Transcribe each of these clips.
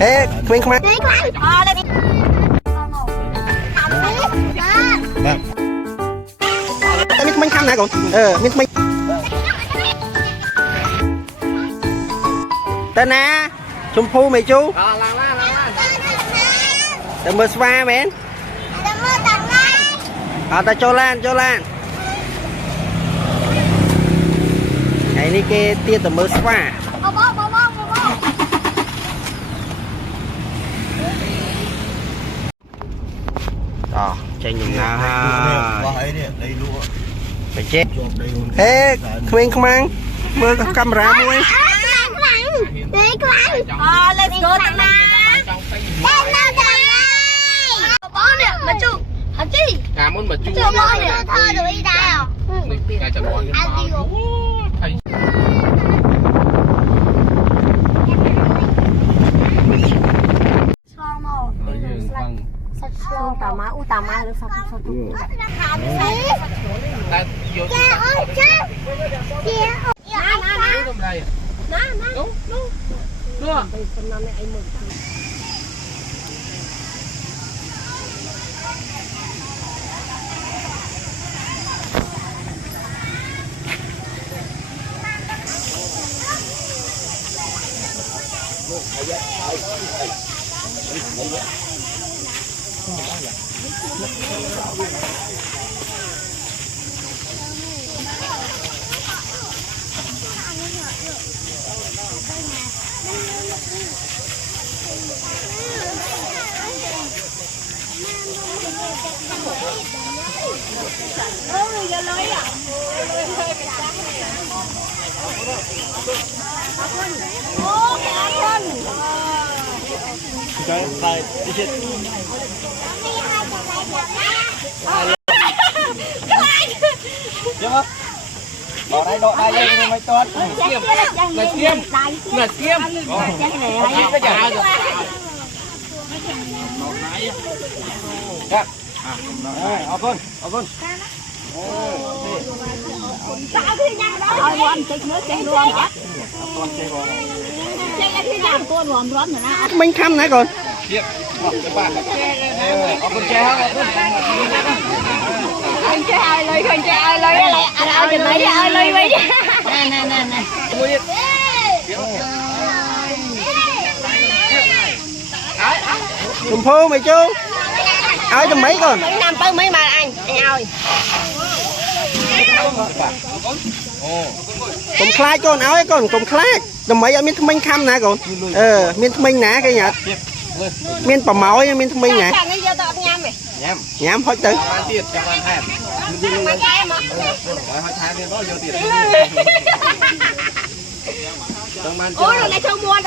ê khuyên không ăn miếng bánh khăm nè con miếng bánh tên nè chum phu mày chú tao mơ spa mến ta cho lan này đi cái tiên tao mơ spa chạy nhìn nào ha phải chết ê khuyên không ăn mơ camera mua let's go tặng na bó nè mà chú hả chi muốn mà chú bó nè thôi được đi đâu cái chả bó tao má nó sao tụi bỏ đây độ đây đây mới tốt là tiêm sao thì nhà đó thôi anh chơi nước chơi luôn hả chơi cái nhà con róm rồi nè bánh khăm nè con con chơi ai lời ai chừng lấy ai lời đi nè chum phu mày chú ơi cho mấy con mấy năm tới mấy mà anh ơi cùng khai con áo ấy con cùng khai tầm mấy ở miếng bánh khăm nè con miếng bánh nè cái nhật miếng bò máu miếng bánh nè nhám hỏi từ ủa rồi lại cho mua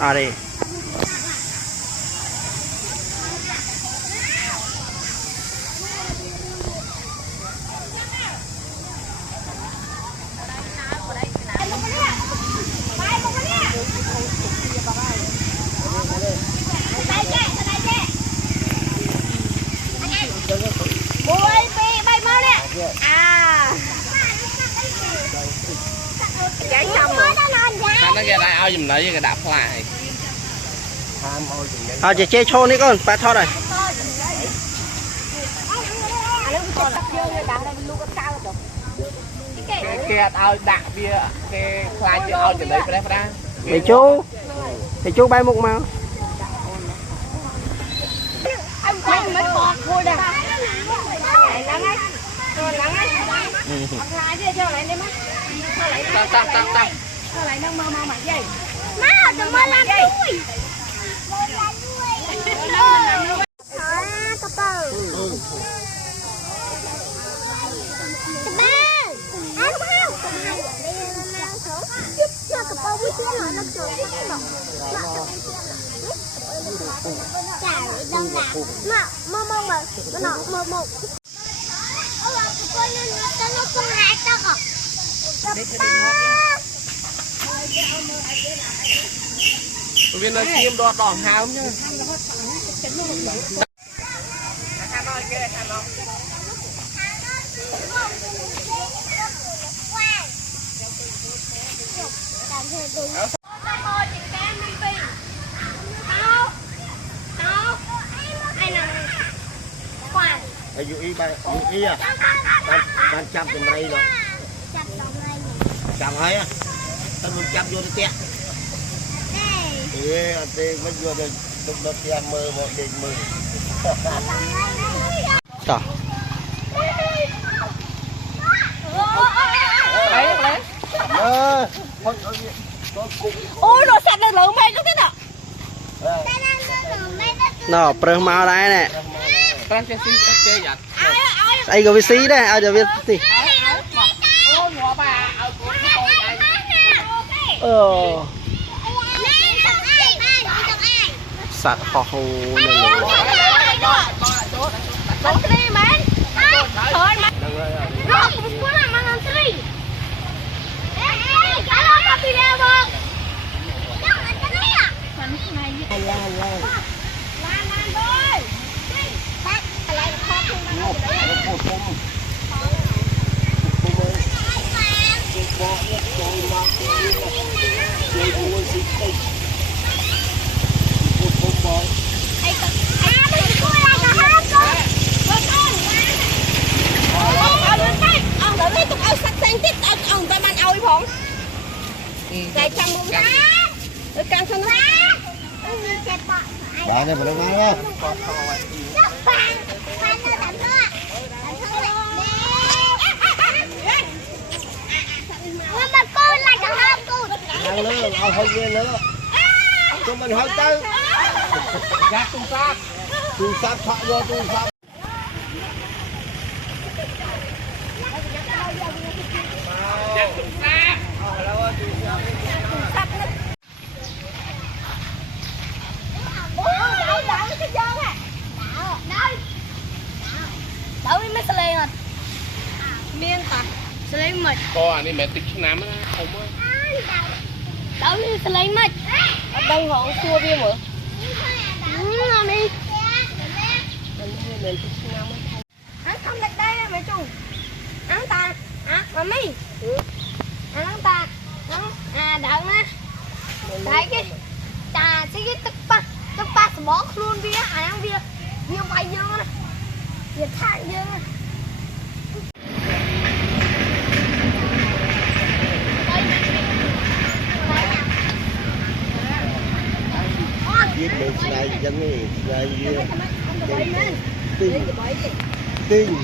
rồi đi nó ra đây ao dùm lại với cái đạp lại chị chơi chôn đi con ba thoát rồi cái ao đạp bia cái khoai chứ ao dùm lại phải đây thì chú bay một màu anh mới bọt thôi đây lắng ấy lắng ấy lại đi cho lại đi má tăng sao lại đang mau mà vậy má đừng mơ làm đuôi viên nó chim đọt đỏ hào nhá. Dụ ý à đang chăm trên đây rồi chăm ấy á tao muốn chăm vô đi tẹt thì vẫn vô được được tiền mơ một đỉnh mơ Trời. Ôi rồi sạch này lượng mày có thế nào Nó prơ mau đây nè. chơi giặt. Ai có xí đây, ai được biết gì. Sạch họ hồ đó này phải không á đang nữa ao hơi ghê nữa cho mình hơi tới tu sát phá vô tu sát miên tạt lấy mệt Cô anh đi mẹ tích nám á không á. đâu đi lấy mệt đông họ xua bia mở đi ăn không đặt đây mẹ chung ăn ta mà mi ăn ta đợi nè đấy cái trà sẽ cái tức ba bỏ luôn bia ăn bia nhiều bay vô nè việc thay vô nè giết được này chân này này tinh tinh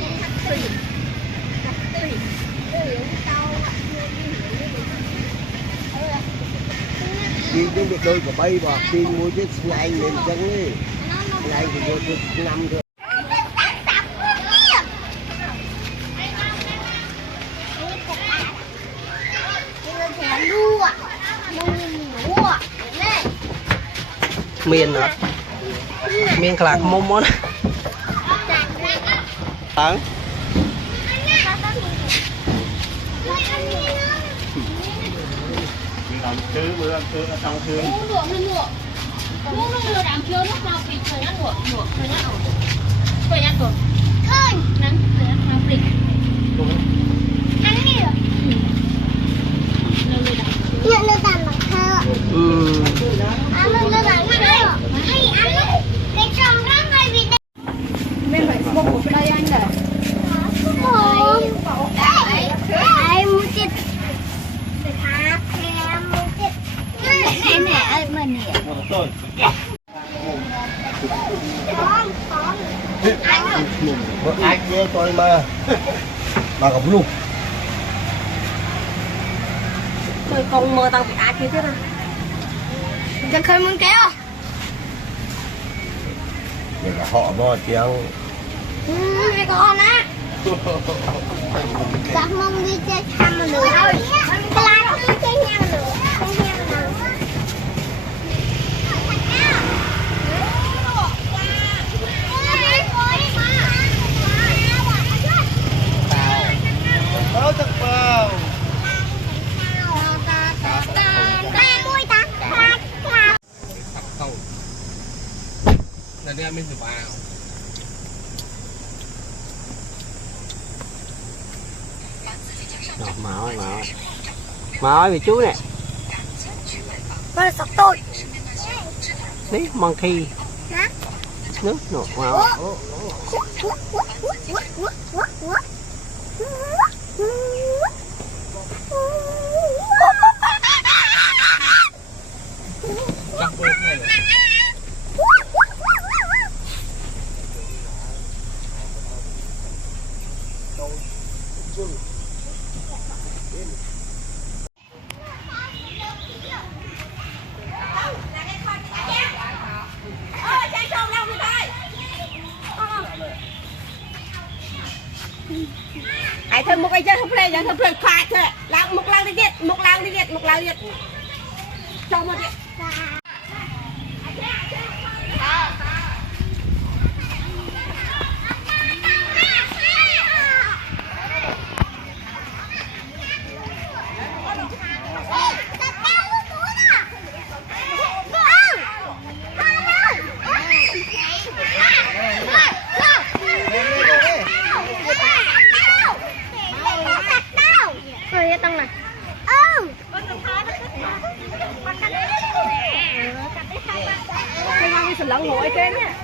đi đến được đôi của bay bò tin mua chiếc này lên chân đi này thì mua được 5 thôi miền nữa miền khạc mông á tán làm thứ bữa ăn thứ ở trong thứ làm chưa lúc nào thì thời gian luộc thời gian ổn thời gian tuần nắng thời gian nào định ăn đi được nhận được tạm bằng thơ ăn được tạm bằng thơ hay ăn cái tròn đó ngay vì mình phải mua một đây anh này ai muốn chết nè mình anh với tôi mà gặp luôn tôi không mơ tao bị ai kia thế nào chẳng khơi muốn kéo để là họ bò treo cái con á chắc mong đi chơi thăm mà nữa thôi cái lá đi chơi nhau nữa là đi ăn bên từ vào mà ơi vì chú nè con là sọc tôi đấy monkey hả nước nọ mà chắc bơ này rồi ai thôi một cái chân không lên không lên khoai thôi làm một lần đi viết một lần đi viết cho một đi tăng này cái sườn lợn nguội trên á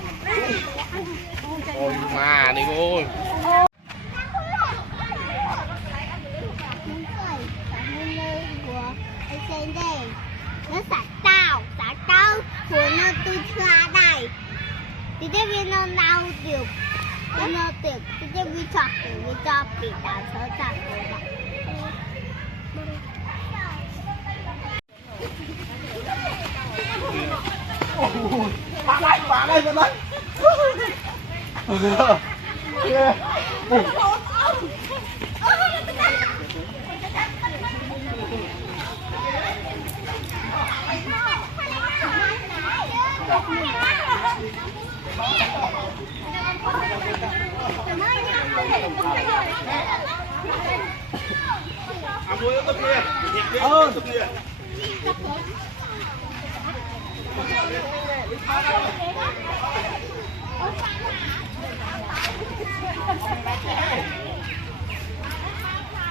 ôi mà đi ôi nó xả tao của nó tôi ra đây thì cái viên nó đau tiểu nó tiểu cái viên chọc bị đau sớ chặt rồi bạn ơi